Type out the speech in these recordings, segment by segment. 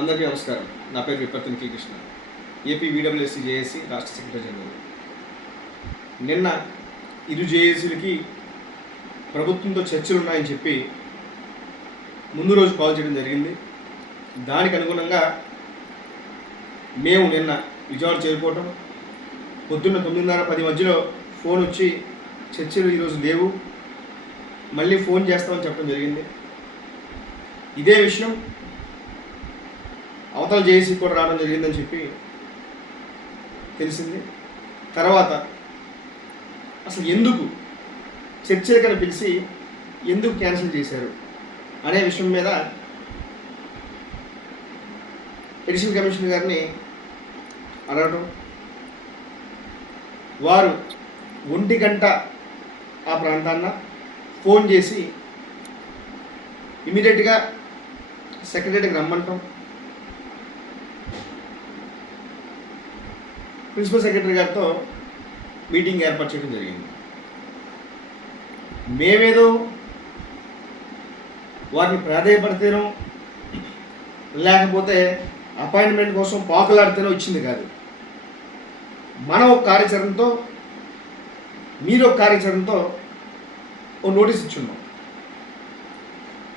అందరికీ నమస్కారం. నా పేరు విపర్తి కృష్ణ, ఏపీ వీడబ్ల్యూఎస్సీ జేఏసీ రాష్ట్ర సెక్రటరీ జనరల్. నిన్న ఇరు జేఏసీలకి ప్రభుత్వంతో చర్చలు ఉన్నాయని చెప్పి ముందు రోజు కాల్ చేయడం జరిగింది. దానికి అనుగుణంగా మేము నిన్న విజయవాడ చేరుకోవటం, పొద్దున్న 9:30-10 మధ్యలో ఫోన్ వచ్చి చర్చలు ఈరోజు లేవు, మళ్ళీ ఫోన్ చేస్తామని చెప్పడం జరిగింది. ఇదే విషయం అవతల జేఏసీ కూడా రావడం జరిగిందని చెప్పి తెలిసింది. తర్వాత అసలు ఎందుకు చర్చలకని పిలిచి ఎందుకు క్యాన్సిల్ చేశారు అనే విషయం మీద ఎడిషనల్ కమిషనర్ గారిని అడగటం, వారు 1 గంట ఆ ప్రాంతాన్న ఫోన్ చేసి ఇమీడియట్గా సెక్రటరీకి రమ్మంటాం, ప్రిన్సిపల్ సెక్రటరీ గారితో మీటింగ్ ఏర్పాటు చేయడం జరిగింది. మేమేదో వారిని ప్రాధాన్యపడితేనో లేకపోతే అపాయింట్మెంట్ కోసం పాకులాడితేనో ఇచ్చింది కాదు. మనం ఒక కార్యాచరణతో, మీరు ఒక కార్యాచరణతో ఓ నోటీస్ ఇచ్చున్నాం.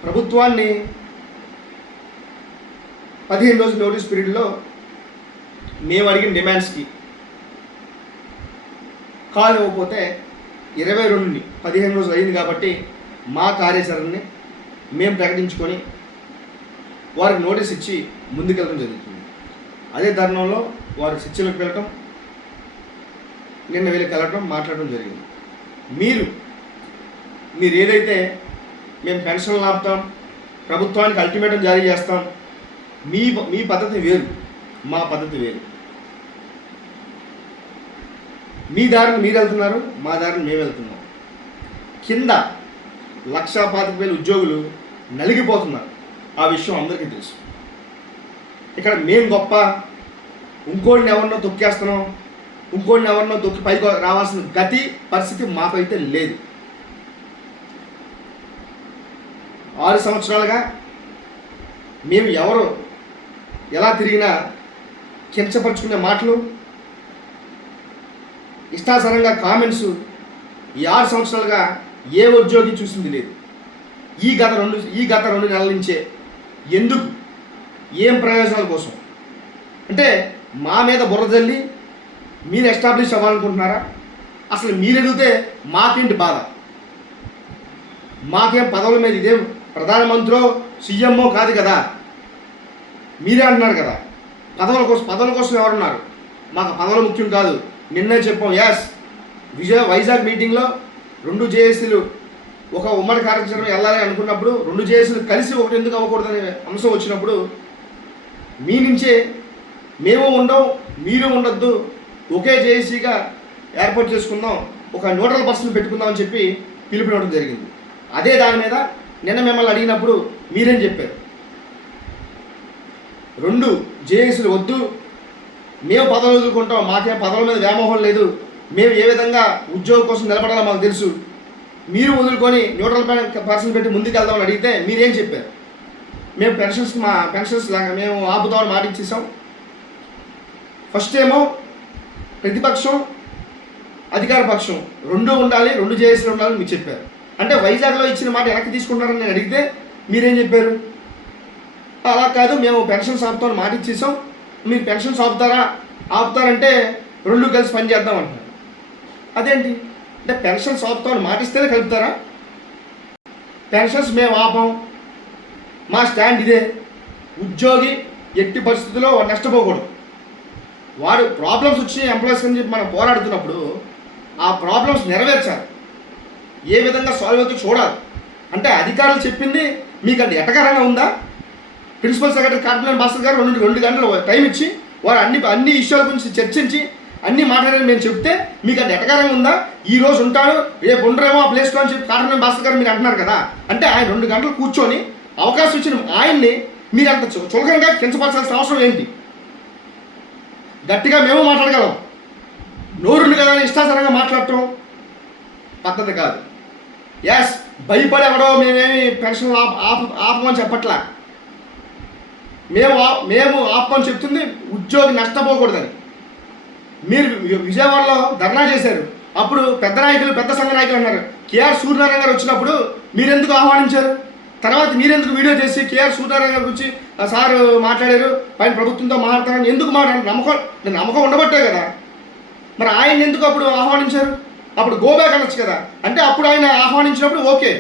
ప్రభుత్వాన్ని 15 రోజుల నోటీస్ పీరియడ్లో మేము అడిగిన డిమాండ్స్కి కాల్ ఇవ్వకపోతే 22ని 15 రోజులు అయింది కాబట్టి మా కార్యాచరణని మేము ప్రకటించుకొని వారికి నోటీస్ ఇచ్చి ముందుకెళ్ళడం జరుగుతుంది. అదే తరుణంలో వారు చర్చలకు వెళ్ళటం, నిన్న వీళ్ళకి వెళ్ళటం, మాట్లాడటం జరిగింది. మీరు ఏదైతే మేము పెన్షన్లు ఆపుతాం, ప్రభుత్వానికి అల్టిమేటం జారీ చేస్తాం, మీ పద్ధతి వేరు, మా పద్ధతి వేరు. మీ దారిని మీరు వెళ్తున్నారు, మా దారిని మేము వెళ్తున్నాం. కింద 1,25,000 ఉద్యోగులు నలిగిపోతున్నారు. ఆ విషయం అందరికీ తెలుసు. ఇక్కడ మేము గొప్ప, ఇంకోడిని ఎవరినో తొక్కేస్తున్నాం, ఇంకోడిని ఎవరినో తొక్కి పైకి రావాల్సిన గతి పరిస్థితి మాకైతే లేదు. 6 సంవత్సరాలుగా మేము ఎవరు ఎలా తిరిగినా కించపరుచుకునే మాటలు, ఇష్టాసరంగా కామెంట్స్ ఈ 6 సంవత్సరాలుగా ఏ ఉద్యోగి చూసింది లేదు. ఈ గత 2 నెలల నుంచే ఎందుకు, ఏం ప్రయోజనాల కోసం అంటే మా మీద బుర్ర జల్లి మీరు ఎస్టాబ్లిష్ అవ్వాలనుకుంటున్నారా? అసలు మీరు అడిగితే మాకేంటి బాధ? మాకేం పదవుల మీద, ఇదేం ప్రధానమంత్రో సీఎంఓ కాదు కదా. మీరే అంటున్నారు కదా పదవుల కోసం ఎవరున్నారు? మాకు పదవులు ముఖ్యం కాదు. నిన్నే చెప్పాం. వైజాగ్ మీటింగ్లో 2 జేఏసీలు ఒక ఉమ్మడి కార్యాచరణ వెళ్ళాలి అనుకున్నప్పుడు 2 జేఏసీలు కలిసి ఒకటి ఎందుకు అవ్వకూడదనే అంశం వచ్చినప్పుడు మీ నుంచే మేము ఉండవు, మీరు ఉండొద్దు, ఒకే జేఏసీగా ఏర్పాటు చేసుకుందాం, ఒక న్యూట్రల్ పర్సన్ పెట్టుకుందాం అని చెప్పి పిలుపునివ్వడం జరిగింది. అదే దాని మీద నిన్న మిమ్మల్ని అడిగినప్పుడు మీరేం చెప్పారు? 2 జేఏసీలు వద్దు, మేము పదవులు వదులుకుంటాం, మాకేం పదవుల మీద వ్యామోహం లేదు, మేము ఏ విధంగా ఉద్యోగం కోసం నిలబడాలో మాకు తెలుసు, మీరు వదులుకొని న్యూట్రల్ పర్సన్ పెట్టి ముందుకు వెళ్దామని అడిగితే మీరేం చెప్పారు? మేము మా పెన్షన్స్ లాగా మేము ఆపుదామని మాట ఇచ్చేసాం. ఫస్ట్ ఏమో ప్రతిపక్షం, అధికార పక్షం 2 ఉండాలి, 2 జేఏసీలు ఉండాలని మీరు చెప్పారు. అంటే వైజాగ్లో ఇచ్చిన మాట వెనక్కి తీసుకుంటారని నేను అడిగితే మీరేం చెప్పారు? అలా కాదు, మేము పెన్షన్స్ ఆపుతామని మాట ఇచ్చేసాం, మీరు పెన్షన్స్ ఆపుతారంటే 2 కలిసి పనిచేద్దాం అంటున్నారు. అదేంటి అంటే పెన్షన్స్ ఆపుతామని మాటిస్తేనే కలుపుతారా? పెన్షన్స్ మేము ఆపాం, మా స్టాండ్ ఇదే. ఉద్యోగి ఎట్టి పరిస్థితుల్లో నష్టపోకూడదు. వాడు ప్రాబ్లమ్స్ వచ్చి ఎంప్లాయీస్ అని చెప్పి మనం పోరాడుతున్నప్పుడు ఆ ప్రాబ్లమ్స్ నెరవేర్చాలి, ఏ విధంగా సాల్వ్ అవుతుందో చూడాలి. అంటే అధికారులు చెప్పింది మీకు అది ఎటకారంగా ఉందా? ప్రిన్సిపల్ సెక్రటరీ కాటమనేని భాస్కర్ గారు 2 గంటలు టైం ఇచ్చి వారు అన్ని విషయాల గురించి చర్చించి అన్నీ మాట్లాడారని మేము చెప్తే మీకు అది ఎటకారంగా ఉందా? ఈ రోజు ఉంటాడు, రేపు ఉండరేమో ఆ ప్లేస్లో అని చెప్పి కాటమనేని భాస్కర్ గారు మీరు అంటున్నారు కదా. అంటే ఆయన 2 గంటలు కూర్చొని అవకాశం ఇచ్చిన ఆయన్ని మీరు అంత చులకనగా కించపరచాల్సిన అవసరం ఏంటి? గట్టిగా మేము మాట్లాడగలం, నోరుంది కదా అని ఇష్టాసరంగా మాట్లాడటం పద్ధతి కాదు. భయపడి ఎవడో మేమేమి పెన్షన్ ఆపమని చెప్పట్లా. మేము ఆపమని చెప్తుంది ఉద్యోగి నష్టపోకూడదని. మీరు విజయవాడలో ధర్నా చేశారు, అప్పుడు పెద్ద నాయకులు పెద్ద సంఘ నాయకులు అన్నారు. కేఆర్ సూర్యనారాయణ గారు వచ్చినప్పుడు మీరెందుకు ఆహ్వానించారు? తర్వాత మీరెందుకు వీడియో చేసి కేఆర్ సూర్యనారాయణ గారి గురించి సార్ మాట్లాడారు, పైన ప్రభుత్వంతో మాట్లాడతారని ఎందుకు మాట్లాడారు? నమ్మకం ఉండబట్టే కదా. మరి ఆయన ఎందుకు అప్పుడు ఆహ్వానించారు? అప్పుడు గోబ్యాక్ అనొచ్చు కదా. అంటే అప్పుడు ఆయన ఆహ్వానించినప్పుడు ఓకే,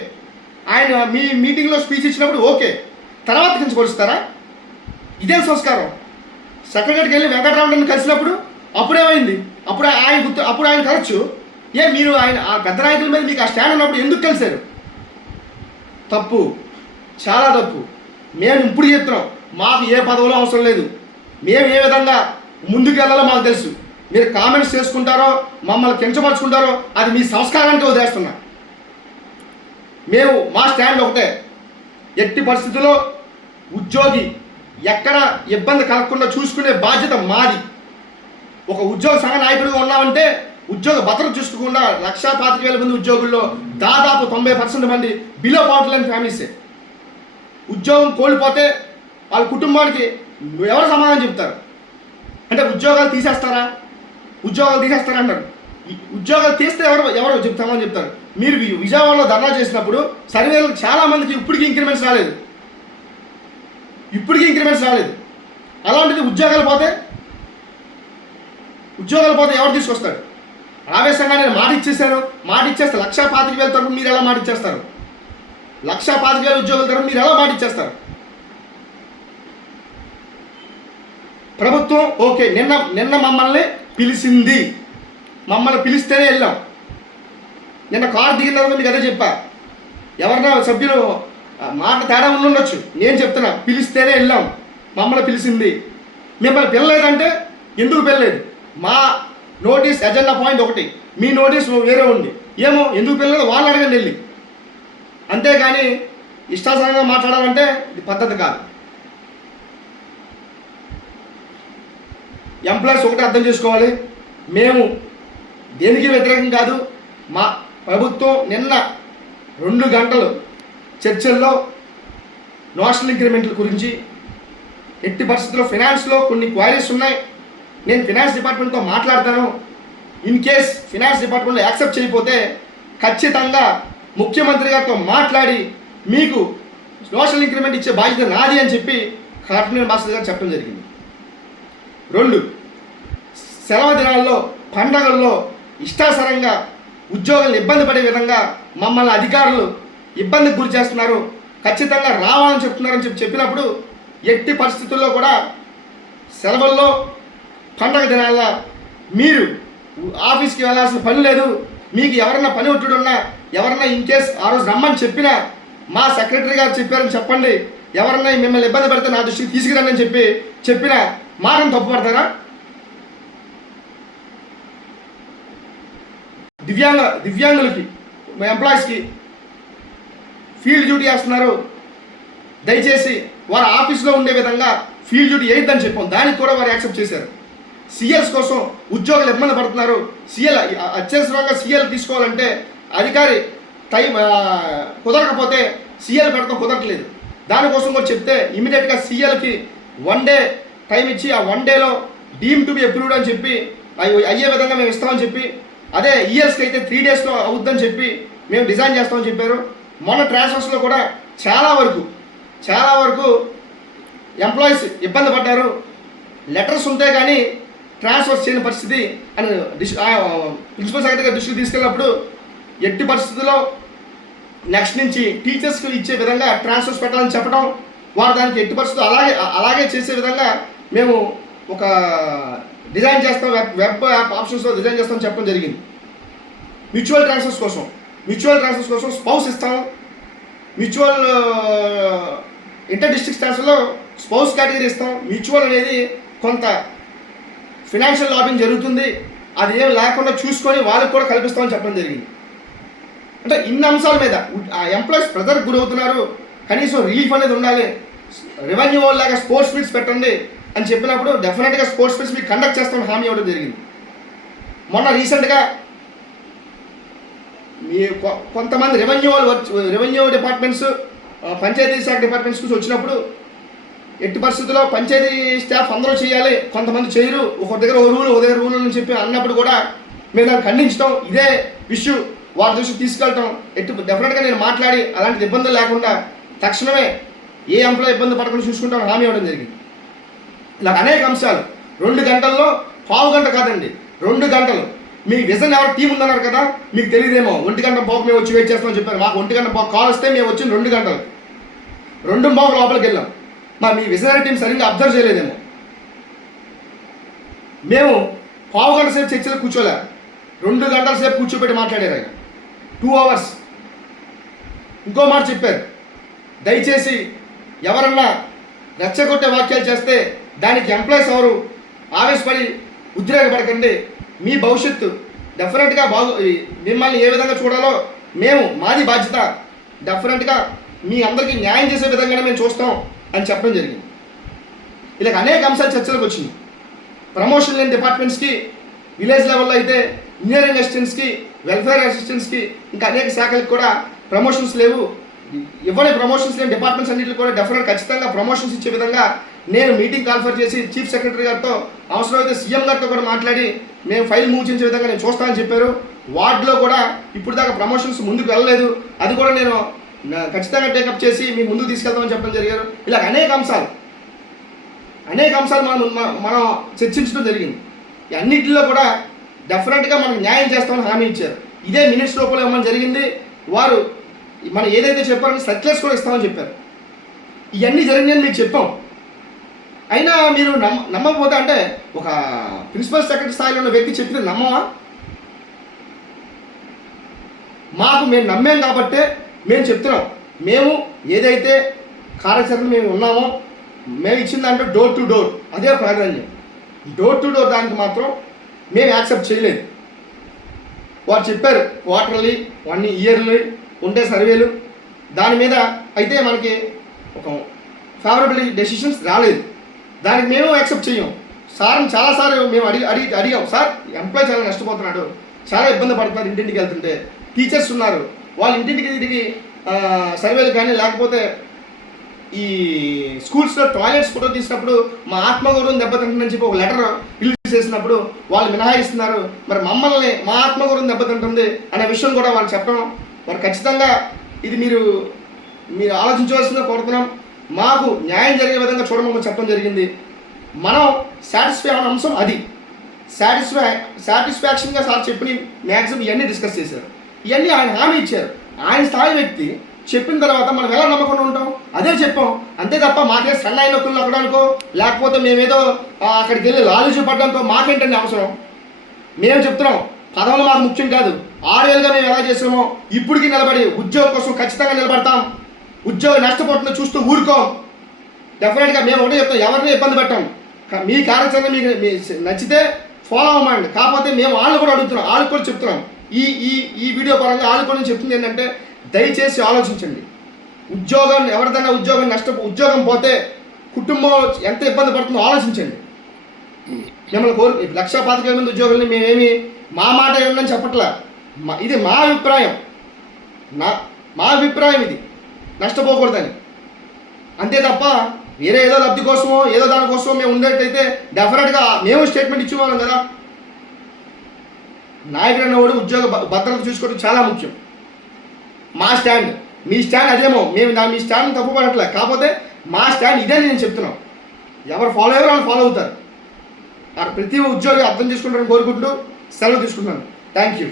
ఆయన మీ మీటింగ్లో స్పీచ్ ఇచ్చినప్పుడు ఓకే, తర్వాత కించపరుస్తారా? ఇదేం సంస్కారం? సెక్రటరీకి వెళ్ళి వెంకటరామని కలిసినప్పుడు అప్పుడేమైంది? అప్పుడు ఆయన కలవచ్చు. మీరు ఆయన ఆ పెద్ద నాయకుల మీద మీకు ఆ స్టాండ్ ఉన్నప్పుడు ఎందుకు కలిశారు? తప్పు, చాలా తప్పు. మేము ఇప్పుడు చెప్తున్నాం, మాకు ఏ పదవులు అవసరం లేదు. మేము ఏ విధంగా ముందుకు వెళ్ళాలో మాకు తెలుసు. మీరు కామెంట్స్ చేసుకుంటారో మమ్మల్ని కించపరుచుకుంటారో అది మీ సంస్కారానికి వదిలేస్తున్నా. మా స్టాండ్ ఒకటే, ఎట్టి పరిస్థితుల్లో ఉద్యోగి ఎక్కడ ఇబ్బంది కలగకుండా చూసుకునే బాధ్యత మాది. ఒక ఉద్యోగ సంఘ నాయకుడిగా ఉన్నామంటే ఉద్యోగ భద్రత చూసుకోకుండా 1,25,000 మంది ఉద్యోగుల్లో దాదాపు 90% మంది బిలో పవర్టీ లైన్ ఫ్యామిలీసే. ఉద్యోగం కోల్పోతే వాళ్ళ కుటుంబానికి ఎవరు సమాధానం చెప్తారు? అంటే ఉద్యోగాలు తీసేస్తారా అంటారు. ఉద్యోగాలు తీస్తే ఎవరు సమాధానం చెప్తారు? మీరు విజయవాడలో ధర్నా చేసినప్పుడు సర్వేలు చాలామందికి ఇప్పటికీ ఇంక్రిమెంట్స్ రాలేదు. అలాంటిది ఉద్యోగాలు పోతే ఎవరు తీసుకొస్తాడు? ఆవేశంగా నేను మాట ఇచ్చేస్తే 1,25,000 తరఫున మీరు ఎలా మాట ఇచ్చేస్తారు? 1,25,000 ఉద్యోగుల తరఫున మీరు ఎలా మాట ఇచ్చేస్తారు? ప్రభుత్వం ఓకే, నిన్న మమ్మల్ని పిలిచింది, మమ్మల్ని పిలిస్తేనే వెళ్ళాం. నిన్న కారు దిగిన తర్వాత మీకు అదే చెప్పా. ఎవరైనా సభ్యులు మాట తేడా ఉండొచ్చు, నేను చెప్తున్నా, పిలిస్తేనే వెళ్ళాం, మమ్మల్ని పిలిచింది. మిమ్మల్ని పిల్లలేదంటే ఎందుకు పిల్లలేదు? మా నోటీస్ ఎజెండా పాయింట్ ఒకటి, మీ నోటీస్ వేరే ఉంది. ఏమో ఎందుకు పిల్లలేదు వాళ్ళు అడగండి వెళ్ళి. అంతేగాని ఇష్టాసరంగా మాట్లాడాలంటే ఇది పద్ధతి కాదు. ఎంప్లాయీస్ ఒకటి అర్థం చేసుకోవాలి, మేము దేనికి వ్యతిరేకం కాదు. మా ప్రభుత్వం నిన్న 2 గంటలు చర్చల్లో నోషనల్ ఇంక్రిమెంట్ల గురించి, ఎట్టి పరిస్థితుల్లో ఫినాన్స్లో కొన్ని క్వైరీస్ ఉన్నాయి, నేను ఫినాన్స్ డిపార్ట్మెంట్తో మాట్లాడతాను, ఇన్ కేస్ ఫినాన్స్ డిపార్ట్మెంట్లో యాక్సెప్ట్ చేయకపోతే ఖచ్చితంగా ముఖ్యమంత్రి గారితో మాట్లాడి మీకు సోషల్ ఇంక్రిమెంట్ ఇచ్చే బాధ్యత నాది అని చెప్పి కార్పొరేషన్ మాస్టర్ గారు చెప్పడం జరిగింది. 2, సెలవు దినాల్లో పండగల్లో ఇష్టాసరంగా ఉద్యోగులను ఇబ్బంది పడే విధంగా మమ్మల్ని అధికారులు ఇబ్బందికి గురి చేస్తున్నారు, ఖచ్చితంగా రావాలని చెప్తున్నారని చెప్పినప్పుడు ఎట్టి పరిస్థితుల్లో కూడా సెలవుల్లో పండగ దినాల్లో మీరు ఆఫీస్కి వెళ్ళాల్సిన పని లేదు. మీకు ఎవరన్నా పని ఒత్తిడున్నా, ఎవరన్నా ఇన్ కేస్ ఆ రోజు రమ్మని చెప్పినా మా సెక్రటరీ గారు చెప్పారని చెప్పండి, ఎవరన్నా మిమ్మల్ని ఇబ్బంది పడితే నా దృష్టికి తీసుకురండి అని చెప్పిన మాటను తప్పుపడతారా? దివ్యాంగులకి ఎంప్లాయీస్కి ఫీల్డ్ డ్యూటీ చేస్తున్నారు, దయచేసి వారు ఆఫీస్లో ఉండే విధంగా ఫీల్డ్ డ్యూటీ వేయద్దని చెప్పాం, దానికి కూడా వారు యాక్సెప్ట్ చేశారు. సిఎల్స్ కోసం ఉద్యోగులు ఇబ్బంది పడుతున్నారు, అత్యవసరంగా సిఎల్ తీసుకోవాలంటే అధికారి టైం కుదరకపోతే సిఎల్ పెడతాం, కుదరట్లేదు. దానికోసం కూడా చెప్తే ఇమీడియట్గా సిఎల్కి 1 డే టైం ఇచ్చి ఆ 1 డేలో డీమ్ టు బి అప్రూవ్డ్ అని చెప్పి అయ్యే విధంగా మేము ఇస్తామని చెప్పి, అదే ఈఎల్స్కి అయితే 3 డేస్లో అవుద్దని చెప్పి మేము డిజైన్ చేస్తామని చెప్పారు. మొన్న ట్రాన్స్ఫర్స్లో కూడా చాలా వరకు ఎంప్లాయీస్ ఇబ్బంది పడ్డారు, లెటర్స్ ఉంటే కానీ ట్రాన్స్ఫర్ చేయని పరిస్థితి అని ప్రిన్సిపల్ సెక్రటరీ గారి దృష్టికి తీసుకెళ్ళినప్పుడు ఎట్టి పరిస్థితుల్లో నెక్స్ట్ నుంచి టీచర్స్కి ఇచ్చే విధంగా ట్రాన్స్ఫర్స్ పెట్టాలని చెప్పడం, వారు దానికి ఎట్టి పరిస్థితులు అలాగే చేసే విధంగా మేము ఒక డిజైన్ చేస్తాం, వెబ్ యాప్ ఆప్షన్స్లో డిజైన్ చేస్తామని చెప్పడం జరిగింది. మ్యూచువల్ ట్రాన్స్ఫర్స్ కోసం స్పౌస్ ఇస్తాం, మ్యూచువల్ ఇంటర్ డిస్ట్రిక్ట్ ట్రాన్స్ఫర్లో స్పౌస్ కేటగిరీ ఇస్తాం. మ్యూచువల్ అనేది కొంత ఫినాన్షియల్ లాబింగ్ జరుగుతుంది, అది ఏం లేకుండా చూసుకొని వాళ్ళకి కూడా కల్పిస్తామని చెప్పడం జరిగింది. అంటే ఇన్ని అంశాల మీద ఆ ఎంప్లాయీస్ ప్రెజర్కి గురవుతున్నారు, కనీసం రిలీఫ్ అనేది ఉండాలి, రెవెన్యూ లాగా స్పోర్ట్స్ మీట్స్ పెట్టండి అని చెప్పినప్పుడు డెఫినెట్గా స్పోర్ట్స్ మీట్స్ మీకు కండక్ట్ చేస్తామని హామీ ఇవ్వడం జరిగింది. మొన్న రీసెంట్గా మీ కొంతమంది రెవెన్యూ డిపార్ట్మెంట్స్, పంచాయతీ శాఖ డిపార్ట్మెంట్స్ నుంచి వచ్చినప్పుడు ఎట్టి పరిస్థితుల్లో పంచాయతీ స్టాఫ్ అందరూ చేయాలి, కొంతమంది చేయరు, ఒక దగ్గర ఒక దగ్గర రూల్ అని చెప్పి అన్నప్పుడు కూడా మేము దాన్ని ఖండించడం, ఇదే ఇష్యూ వారి దృష్టికి తీసుకెళ్ళటం, డెఫినెట్గా నేను మాట్లాడి అలాంటి ఇబ్బందులు లేకుండా తక్షణమే ఏ ఎంప్లాయ్ ఇబ్బంది పడకుండా చూసుకుంటామని హామీ ఇవ్వడం జరిగింది. ఇలా అనేక అంశాలు 2 గంటల్లో, పావు గంట కాదండి 2 గంటలు. మీ విజన్ ఎవరు టీం ఉందన్నారు కదా, మీకు తెలియదేమో. 1 గంట పోకు మేము వచ్చి వెయిట్ చేస్తామని చెప్పారు. మాకు 1 గంట పోకు కాల్ వస్తే మేము వచ్చిన 2 గంటలు 2:15 లోపలికి వెళ్ళాం. మీ విజనరీ టీం సరిగ్గా అబ్జర్వ్ చేయలేదేమో. మేము పావు గంట సేపు చర్చలు కూర్చోలే, 2 గంటల సేపు కూర్చోబెట్టి మాట్లాడారు ఆయన, 2 hours. ఇంకో మాట చెప్పారు, దయచేసి ఎవరన్నా రెచ్చగొట్టే వాక్యాలు చేస్తే దానికి ఎంప్లాయీస్ ఎవరు ఆవేశపడి ఉద్రేకపడకండి, మీ భవిష్యత్తు డెఫినెట్గా మిమ్మల్ని ఏ విధంగా చూడాలో మాది బాధ్యత, డెఫినెట్గా మీ అందరికీ న్యాయం చేసే విధంగానే మేము చూస్తాం అని చెప్పడం జరిగింది. ఇలా అనేక అంశాలు చర్చలకు వచ్చింది. ప్రమోషన్ లేని డిపార్ట్మెంట్స్కి, విలేజ్ లెవెల్లో అయితే ఇంజనీరింగ్ అసిస్టెంట్స్కి, వెల్ఫేర్ అసిస్టెంట్స్కి, ఇంకా అనేక శాఖలకు కూడా ప్రమోషన్స్ లేవు. ఇవ్వని ప్రమోషన్స్ లేని డిపార్ట్మెంట్స్ అన్నింటికి కూడా డెఫినెట్ ఖచ్చితంగా ప్రమోషన్స్ ఇచ్చే విధంగా నేను మీటింగ్ కాన్ఫర్ చేసి చీఫ్ సెక్రటరీ గారితో, అవసరమైతే సీఎం గారితో కూడా మాట్లాడి మేము ఫైల్ మూవ్ చేసే విధంగా నేను చూస్తానని చెప్పారు. వార్డులో కూడా ఇప్పుడు దాకా ప్రమోషన్స్ ముందుకు వెళ్ళలేదు, అది కూడా నేను ఖచ్చితంగా టేకప్ చేసి మీ ముందుకు తీసుకెళ్తామని చెప్పడం జరిగారు. ఇలా అనేక అంశాలు మనం చర్చించడం జరిగింది. అన్నింటిలో కూడా డెఫినెట్గా మనకు న్యాయం చేస్తామని హామీ ఇచ్చారు. ఇదే మినిట్స్ లోపల ఇవ్వమని జరిగింది. వారు మనం ఏదైతే చెప్పారో సర్క్యులర్స్ కూడా ఇస్తామని చెప్పారు. ఇవన్నీ జరిగినాయని మీకు చెప్పాం. అయినా మీరు నమ్మకపోతే, అంటే ఒక ప్రిన్సిపల్ సెక్రటరీ స్థాయిలో ఉన్న వ్యక్తి చెప్పిన నమ్మమా? మేము నమ్మాం కాబట్టే మేము చెప్తున్నాం. మేము ఏదైతే కార్యాచరణ మేము ఉన్నామో, మేము ఇచ్చిన దాంట్లో డోర్ టు డోర్ అదే ప్రాధాన్యం. డోర్ టు డోర్ దానికి మాత్రం మేము యాక్సెప్ట్ చేయలేదు. వారు చెప్పారు క్వార్టర్లీ, 1 ఇయర్లీ ఉండే సర్వేలు, దాని మీద అయితే మనకి ఒక ఫేవరబుల్ డెసిషన్స్ రాలేదు. దానికి మేము యాక్సెప్ట్ చేయం. సార్ని చాలాసార్లు మేము అడిగాం, సార్ ఎంప్లాయ్ చాలా నష్టపోతున్నాడు, చాలా ఇబ్బంది పడుతున్నారు, ఇంటింటికి వెళ్తుంటే టీచర్స్ ఉన్నారు, వాళ్ళ ఇంటింటికి సర్వేలు కానీ లేకపోతే ఈ స్కూల్స్లో టాయిలెట్స్ ఫోటో తీసినప్పుడు మా ఆత్మగౌరవం దెబ్బతింటుందని చెప్పి ఒక లెటర్ రిలీజ్ చేసినప్పుడు వాళ్ళు మినహాయిస్తున్నారు. మరి మమ్మల్ని మా ఆత్మగౌరవం దెబ్బతింటుంది అనే విషయం కూడా వాళ్ళు చెప్పడం, మరి ఖచ్చితంగా ఇది మీరు ఆలోచించవలసిందిగా కోరుతున్నాం. మాకు న్యాయం జరిగే విధంగా చూడమని చెప్పడం జరిగింది. మనం సాటిస్ఫై అనే అంశం అది. సాటిస్ఫాక్షన్గా సార్ చెప్పిన మ్యాక్సిమం ఇవన్నీ డిస్కస్ చేశారు. ఇవన్నీ ఆయన హామీ ఇచ్చారు. ఆయన స్థాయి వ్యక్తి చెప్పిన తర్వాత మనం ఎలా నమ్మకుండా ఉంటాం? అదే చెప్పాం, అంతే తప్ప మాకే సన్నాయి నొక్కులు నొక్కడానికో లేకపోతే మేమేదో అక్కడికి వెళ్ళి లాలూచి పడ్డానికో మాకేంటండి అవసరం? మేము చెప్తున్నాం, పదవులు మాకు ముఖ్యం కాదు. 6 ఏళ్ళుగా మేము ఎలా చేసామో ఇప్పటికీ నిలబడి ఉద్యోగం కోసం ఖచ్చితంగా నిలబడతాం. ఉద్యోగం నష్టపోతుందో చూస్తూ ఊరుకోం. డెఫినెట్గా మేము ఒకటే చెప్తాం, ఎవరిని ఇబ్బంది పెట్టాం. మీ కార్యాచరణ మీకు నచ్చితే ఫాలో అవ్వమండి. కాకపోతే మేము వాళ్ళు కూడా అడుగుతున్నాం, వాళ్ళకి కూడా చెప్తున్నాం. ఈ వీడియో పరంగా వాళ్ళు కూడా చెప్తుంది ఏంటంటే, దయచేసి ఆలోచించండి. ఎవరిదైనా ఉద్యోగం పోతే కుటుంబం ఎంత ఇబ్బంది పడుతుందో ఆలోచించండి. మిమ్మల్ని 1,25,000 మంది ఉద్యోగుల్ని మేమేమి మా మాట ఏమని చెప్పట్లా. ఇది మా అభిప్రాయం, మా అభిప్రాయం ఇది, నష్టపోకూడదని. అంతే తప్ప వేరే ఏదో లబ్ధి కోసమో ఏదో దానికోసమో మేము ఉండేటైతే డెఫినెట్గా మేము స్టేట్మెంట్ ఇచ్చేవాళ్ళం కదా. నాయకుడు అన్నవాడు ఉద్యోగ భద్రత చూసుకోవడం చాలా ముఖ్యం. మా స్టాండ్, మీ స్టాండ్ అదేమో, మేము మీ స్టాండ్ తప్పు పడట్లే. కాకపోతే మా స్టాండ్ ఇదే నేను చెప్తున్నాం. ఎవరు ఫాలో అయ్యారో వాళ్ళు ఫాలో అవుతారు. ప్రతి ఉద్యోగి అర్థం చేసుకుంటారని కోరుకుంటూ సెలవు తీసుకుంటున్నాను. Thank you.